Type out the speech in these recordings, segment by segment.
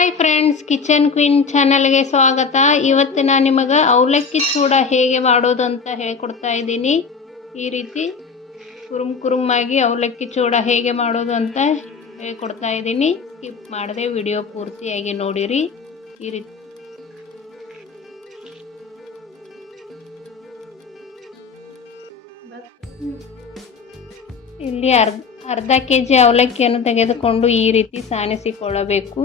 Hi friends, kitchen queen ಚಾನಲ್ಗೆ ಸ್ವಾಗತ. ಇವತ್ತು ನಾನು ನಿಮಗೆ ಅವಲಕ್ಕಿ ಚೂಡ ಹೇಗೆ ಮಾಡೋದು ಅಂತ ಹೇಳ್ಕೊಡ್ತಾ ಇದ್ದೀನಿ. ಈ ರೀತಿ ಕುರುಮಾಗಿ ಅವಲಕ್ಕಿ ಚೂಡ ಹೇಗೆ ಮಾಡೋದು ಅಂತ ಹೇಳ್ಕೊಡ್ತಾ ಇದ್ದೀನಿ. ಸ್ಕಿಪ್ ಮಾಡದೆ ವಿಡಿಯೋ ಪೂರ್ತಿಯಾಗಿ ನೋಡಿರಿ. ಈ ರೀತಿ ಇಲ್ಲಿ ಅರ್ಧ ಕೆಜಿ ಅವಲಕ್ಕಿಯನ್ನು ತೆಗೆದುಕೊಂಡು ಈ ರೀತಿ ಸಾನಿಸಿಕೊಳ್ಳಬೇಕು.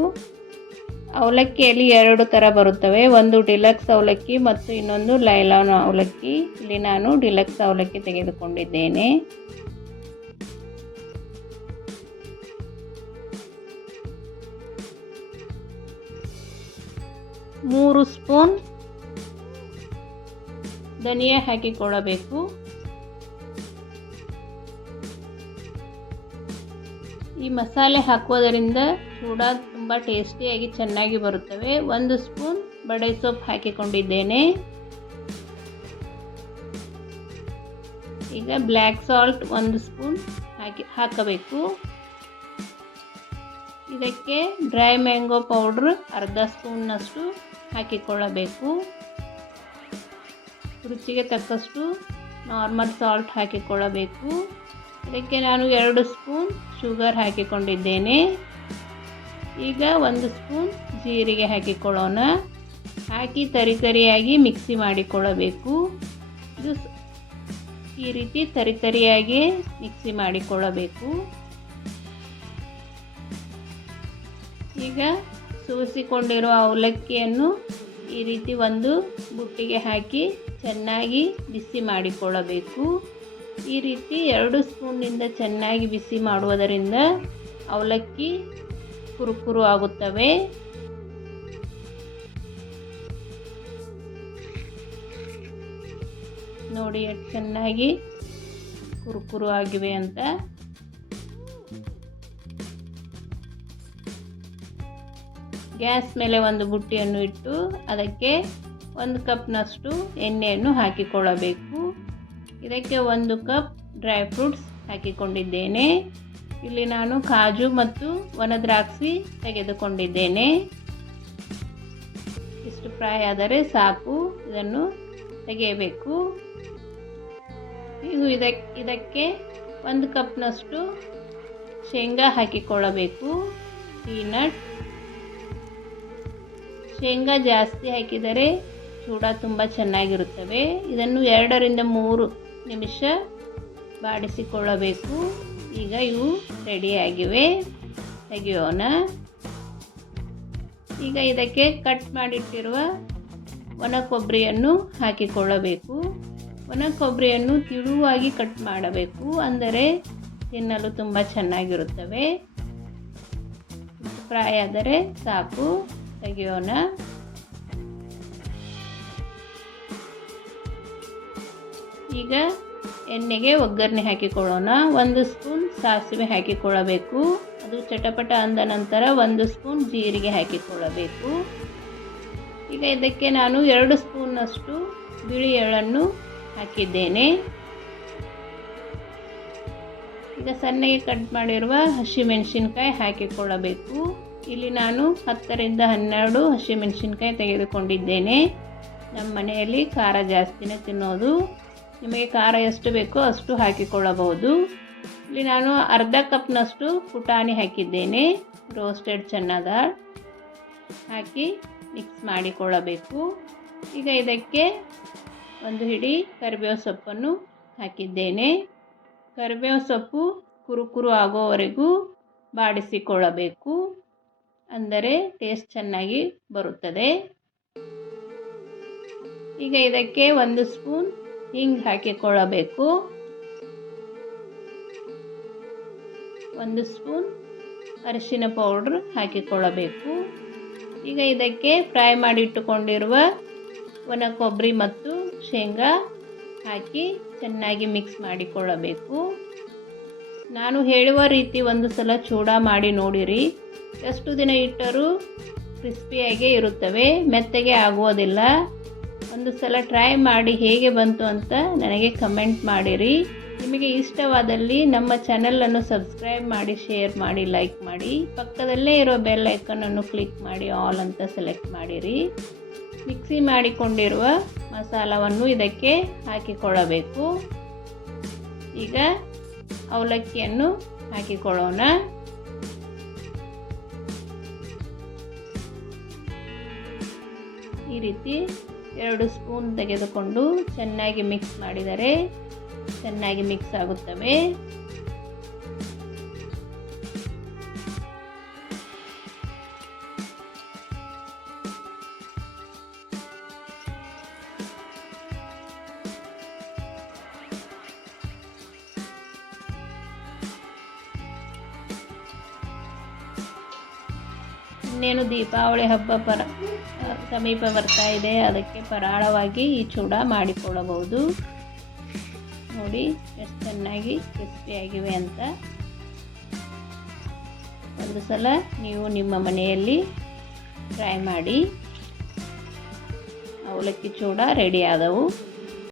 ಅವಲಕ್ಕಿಯಲ್ಲಿ ಎರಡು ಥರ ಬರುತ್ತವೆ, ಒಂದು ಡಿಲಕ್ಸ್ ಅವಲಕ್ಕಿ ಮತ್ತು ಇನ್ನೊಂದು ಲೈಲಾನ್ ಅವಲಕ್ಕಿ. ಇಲ್ಲಿ ನಾನು ಡಿಲಕ್ಸ್ ಅವಲಕ್ಕಿ ತೆಗೆದುಕೊಂಡಿದ್ದೇನೆ. ಮೂರು ಸ್ಪೂನ್ ಧನಿಯಾ ಹಾಕಿಕೊಳ್ಳಬೇಕು. ಈ ಮಸಾಲೆ ಹಾಕುವುದರಿಂದ ಚೂಡ ತುಂಬ ಟೇಸ್ಟಿಯಾಗಿ ಚೆನ್ನಾಗಿ ಬರುತ್ತವೆ. ಒಂದು ಸ್ಪೂನ್ ಬಡೆ ಸೊಪ್ಪು ಹಾಕಿಕೊಂಡಿದ್ದೇನೆ. ಈಗ ಬ್ಲ್ಯಾಕ್ ಸಾಲ್ಟ್ ಒಂದು ಸ್ಪೂನ್ ಹಾಕಬೇಕು. ಇದಕ್ಕೆ ಡ್ರೈ ಮ್ಯಾಂಗೋ ಪೌಡ್ರ್ ಅರ್ಧ ಸ್ಪೂನ್ನಷ್ಟು ಹಾಕಿಕೊಳ್ಳಬೇಕು. ರುಚಿಗೆ ತಕ್ಕಷ್ಟು ನಾರ್ಮಲ್ ಸಾಲ್ಟ್ ಹಾಕಿಕೊಳ್ಳಬೇಕು. ಇದಕ್ಕೆ ನಾನು 2 ಸ್ಪೂನ್ ಶುಗರ್ ಹಾಕಿಕೊಂಡಿದ್ದೇನೆ. ಈಗ 1 ಸ್ಪೂನ್ ಜೀರಿಗೆ ಹಾಕಿಕೊಳ್ಳೋಣ. ಹಾಕಿ ತರಿಯಾಗಿ ಮಿಕ್ಸಿ ಮಾಡಿಕೊಳ್ಳಬೇಕು. ಇದು ಈ ರೀತಿ ತರಿಯಾಗಿ ಮಿಕ್ಸಿ ಮಾಡಿಕೊಳ್ಳಬೇಕು. ಈಗ ಸೋಸಿಕೊಂಡಿರುವ ಅವಲಕ್ಕಿಯನ್ನು ಈ ರೀತಿ ಒಂದು ಬುಟ್ಟಿಗೆ ಹಾಕಿ ಚೆನ್ನಾಗಿ ಬಿಸಿ ಮಾಡಿಕೊಳ್ಳಬೇಕು. ಈ ರೀತಿ 2 ಸ್ಪೂನ್ನಿಂದ ಚೆನ್ನಾಗಿ ಬಿಸಿ ಮಾಡುವುದರಿಂದ ಅವಲಕ್ಕಿ ಕುರುಕುರು ಆಗುತ್ತವೆ. ನೋಡಿ ಎಷ್ಟು ಚೆನ್ನಾಗಿ ಕುರುಕುರು ಆಗಿವೆ ಅಂತ. ಗ್ಯಾಸ್ ಮೇಲೆ ಒಂದು ಬುಟ್ಟಿಯನ್ನು ಇಟ್ಟು ಅದಕ್ಕೆ 1 ಕಪ್ನಷ್ಟು ಎಣ್ಣೆಯನ್ನು ಹಾಕಿಕೊಳ್ಳಬೇಕು. ಇದಕ್ಕೆ 1 ಕಪ್ ಡ್ರೈ ಫ್ರೂಟ್ಸ್ ಹಾಕಿಕೊಂಡಿದ್ದೇನೆ. ಇಲ್ಲಿ ನಾನು ಕಾಜು ಮತ್ತು ಒಣದ್ರಾಕ್ಷಿ ತೆಗೆದುಕೊಂಡಿದ್ದೇನೆ. ಇಷ್ಟು ಫ್ರೈ ಆದರೆ ಸಾಕು. ಇದನ್ನು ತೆಗೆಯಬೇಕು. ಈಗ ಇದಕ್ಕೆ 1 ಕಪ್ನಷ್ಟು ಶೇಂಗಾ ಹಾಕಿಕೊಳ್ಳಬೇಕು. ಪೀನಟ್. ಶೇಂಗಾ ಜಾಸ್ತಿ ಹಾಕಿದರೆ ಚೂಡ ತುಂಬ ಚೆನ್ನಾಗಿರುತ್ತವೆ. ಇದನ್ನು 2 ರಿಂದ 3 ನಿಮಿಷ ಬಾಡಿಸಿಕೊಳ್ಳಬೇಕು. ಈಗ ಇವು ರೆಡಿಯಾಗಿವೆ. ತೆಗೆಯೋಣ. ಈಗ ಇದಕ್ಕೆ ಕಟ್ ಮಾಡಿಟ್ಟಿರುವ ಒಣ ಕೊಬ್ಬರಿಯನ್ನು ಹಾಕಿಕೊಳ್ಳಬೇಕು. ಒಣ ಕೊಬ್ಬರಿಯನ್ನು ತಿಳುವಾಗಿ ಕಟ್ ಮಾಡಬೇಕು, ಅಂದರೆ ತಿನ್ನಲು ತುಂಬ ಚೆನ್ನಾಗಿರುತ್ತವೆ. ಫ್ರೈ ಆದರೆ ಸಾಕು. ತೆಗೆಯೋಣ. ಈಗ ಎಣ್ಣೆಗೆ ಒಗ್ಗರಣೆ ಹಾಕಿಕೊಳ್ಳೋಣ. 1 ಸ್ಪೂನ್ ಸಾಸಿವೆ ಹಾಕಿಕೊಳ್ಳಬೇಕು. ಅದು ಚಟಪಟ ಅಂದ ನಂತರ 1 ಸ್ಪೂನ್ ಜೀರಿಗೆ ಹಾಕಿಕೊಳ್ಳಬೇಕು. ಈಗ ಇದಕ್ಕೆ ನಾನು 2 ಸ್ಪೂನ್ನಷ್ಟು ಬಿಳಿ ಎಳ್ಳನ್ನು ಹಾಕಿದ್ದೇನೆ. ಈಗ ಸಣ್ಣಗೆ ಕಟ್ ಮಾಡಿರುವ ಹಸಿಮೆಣಸಿನಕಾಯಿ ಹಾಕಿಕೊಳ್ಳಬೇಕು. ಇಲ್ಲಿ ನಾನು 10 ರಿಂದ 12 ಹಸಿಮೆಣಸಿನಕಾಯಿ ತೆಗೆದುಕೊಂಡಿದ್ದೇನೆ. ನಮ್ಮ ಮನೆಯಲ್ಲಿ ಖಾರ ಜಾಸ್ತಿನೇ ತಿನ್ನೋದು. ನಿಮಗೆ ಖಾರ ಎಷ್ಟು ಬೇಕೋ ಅಷ್ಟು ಹಾಕಿಕೊಳ್ಳಬಹುದು. ಇಲ್ಲಿ ನಾನು ಅರ್ಧ ಕಪ್ನಷ್ಟು ಪುಟಾಣಿ ಹಾಕಿದ್ದೇನೆ. ರೋಸ್ಟೆಡ್ ಚನ್ನದ ಹಾಕಿ ಮಿಕ್ಸ್ ಮಾಡಿಕೊಳ್ಳಬೇಕು. ಈಗ ಇದಕ್ಕೆ 1 ಹಿಡಿ ಕರಿಬೇವು ಸೊಪ್ಪನ್ನು ಹಾಕಿದ್ದೇನೆ. ಕರಿಬೇವು ಸೊಪ್ಪು ಕುರುಕುರು ಆಗೋವರೆಗೂ ಬಾಡಿಸಿಕೊಳ್ಳಬೇಕು, ಅಂದರೆ ಟೇಸ್ಟ್ ಚೆನ್ನಾಗಿ ಬರುತ್ತದೆ. ಈಗ ಇದಕ್ಕೆ 1 ಸ್ಪೂನ್ ಹಿಂಗ್ ಹಾಕಿಕೊಳ್ಳಬೇಕು. 1 ಸ್ಪೂನ್ ಅರಿಶಿನ ಪೌಡ್ರ್ ಹಾಕಿಕೊಳ್ಳಬೇಕು. ಈಗ ಇದಕ್ಕೆ ಫ್ರೈ ಮಾಡಿಟ್ಟುಕೊಂಡಿರುವ ಒಣ ಕೊಬ್ಬರಿ ಮತ್ತು ಶೇಂಗಾ ಹಾಕಿ ಚೆನ್ನಾಗಿ ಮಿಕ್ಸ್ ಮಾಡಿಕೊಳ್ಳಬೇಕು. ನಾನು ಹೇಳುವ ರೀತಿ ಒಂದು ಸಲ ಚೂಡ ಮಾಡಿ ನೋಡಿರಿ. ಎಷ್ಟು ದಿನ ಇಟ್ಟರೂ ಕ್ರಿಸ್ಪಿಯಾಗೇ ಇರುತ್ತವೆ, ಮೆತ್ತಗೆ ಆಗುವುದಿಲ್ಲ. ಒಂದು ಸಲ ಟ್ರೈ ಮಾಡಿ ಹೇಗೆ ಬಂತು ಅಂತ ನನಗೆ ಕಮೆಂಟ್ ಮಾಡಿರಿ. ನಿಮಗೆ ಇಷ್ಟವಾದಲ್ಲಿ ನಮ್ಮ ಚಾನಲನ್ನು ಸಬ್ಸ್ಕ್ರೈಬ್ ಮಾಡಿ, ಶೇರ್ ಮಾಡಿ, ಲೈಕ್ ಮಾಡಿ. ಪಕ್ಕದಲ್ಲೇ ಇರೋ ಬೆಲ್ ಐಕನನ್ನು ಕ್ಲಿಕ್ ಮಾಡಿ ಆಲ್ ಅಂತ ಸೆಲೆಕ್ಟ್ ಮಾಡಿರಿ. ಮಿಕ್ಸಿ ಮಾಡಿಕೊಂಡಿರುವ ಮಸಾಲವನ್ನು ಇದಕ್ಕೆ ಹಾಕಿಕೊಳ್ಳಬೇಕು. ಈಗ ಅವಲಕ್ಕಿಯನ್ನು ಹಾಕಿಕೊಳ್ಳೋಣ. ಈ ರೀತಿ 2 ಸ್ಪೂನ್ ತೆಗೆದುಕೊಂಡು ಚೆನ್ನಾಗಿ ಮಿಕ್ಸ್ ಮಾಡಿದರೆ ಚೆನ್ನಾಗಿ ಮಿಕ್ಸ್ ಆಗುತ್ತವೆ. ಇನ್ನೇನು ದೀಪಾವಳಿ ಹಬ್ಬ ಸಮೀಪ ಬರ್ತಾ ಇದೆ. ಅದಕ್ಕೆ ಫರಾಳವಾಗಿ ಈ ಚೂಡ ಮಾಡಿಕೊಳ್ಳಬಹುದು. ನೋಡಿ ಎಷ್ಟು ಚೆನ್ನಾಗಿ ಕ್ರಿಸ್ಪಿಯಾಗಿವೆ ಅಂತ. ಒಂದು ಸಲ ನೀವು ನಿಮ್ಮ ಮನೆಯಲ್ಲಿ ಟ್ರೈ ಮಾಡಿ. ಅವಲಕ್ಕಿ ಚೂಡ ರೆಡಿ ಆದವು.